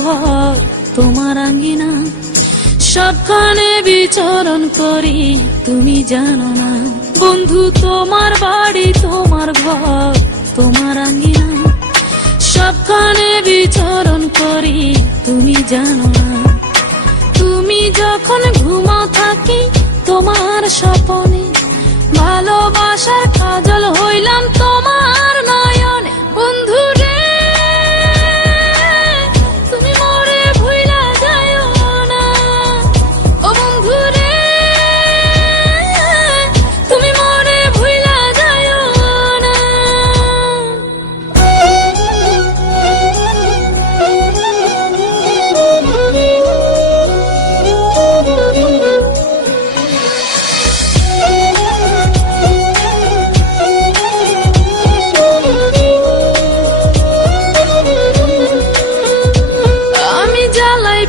ঘর তোমার আঙ্গিনা, সবখানে বিচরণ করি তুমি জানো না। বন্ধু তোমার বাড়ি তোমার ঘর তোমার আঙ্গিনা, সবখানে বিচরণ করি তুমি জানো না। তুমি যখন ঘুমাও থাকি তোমার স্বপনে, ভালোবাসার কাজল হইলাম তোমার নয়নে। বন্ধু রে তুমি মরে ভুইলা যাইও না, ও বন্ধু রে তুমি মরে ভুইলা যাইও না।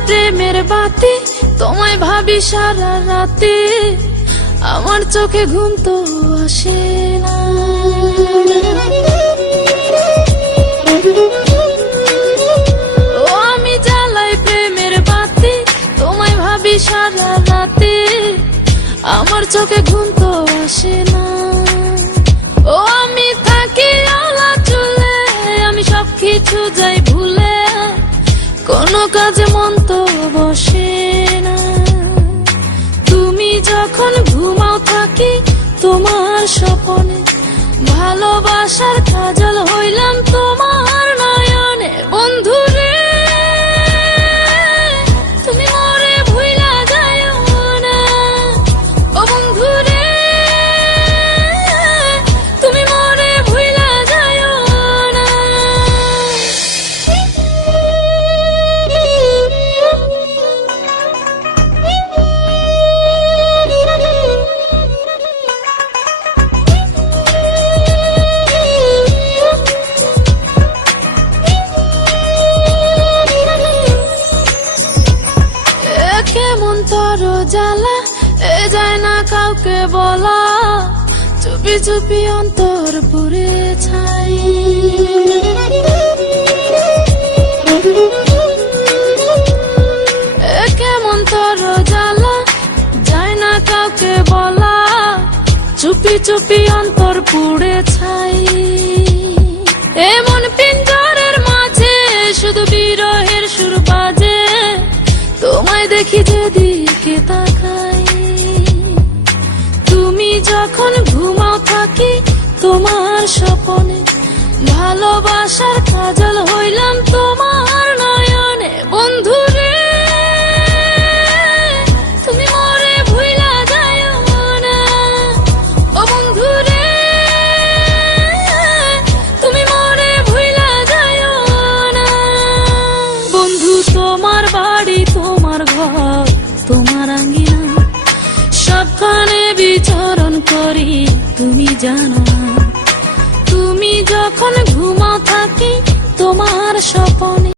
প্রেমের বাতি তোমায় ভাবি সারা রাতে, আমার চোখে ঘুম তো আসে না। ও আমি জ্বালাই প্রেমের বাতি তোমায় ভাবি সারা রাতে, আমার চোখে ঘুম তো আসে না। ও আমি থাকি আলা চুলে, আমি সবকিছু যাই ভুলে, কোনো কাজে মন তো বসে না। তুমি যখন ঘুমাও থাকি তোমার স্বপনে, ভালোবাসার কাজল হইলাম তোমার নয়নে। বন্ধু রে তুমি মরে ভুইলা যাইও না, ও বন্ধু রে তুমি মরে ভুইলা যাইও না। কেমন তোর জ্বালা এ যায় না কাউকে বলা, চুপি চুপি অন্তর পুড়ে ছাই। কেমন তোর জ্বালা যায় না কাউকে বলা, চুপি চুপি অন্তর পুড়ে ছাই। এমন পিঞ্জরের মাঝে শুধু বিরহের সুর বাজে, তোমায় দেখি যেদিকে তাকাই। তুমি যখন ঘুমাও থাকি তোমার স্বপনে, ভালোবাসার কাজল হইলাম তোমার নয়নে। বন্ধু রে তুমি মরে ভুইলা যাইও না, ও বন্ধু রে তুমি মরে ভুইলা যাইও না। বন্ধু তোমার বাড়ি তোমার ঘর তোমার আঙ্গিনা, সবখানে বিচরণ করি তুমি জানো না। তুমি যখন ঘুমাও থাকি তোমার স্বপনে,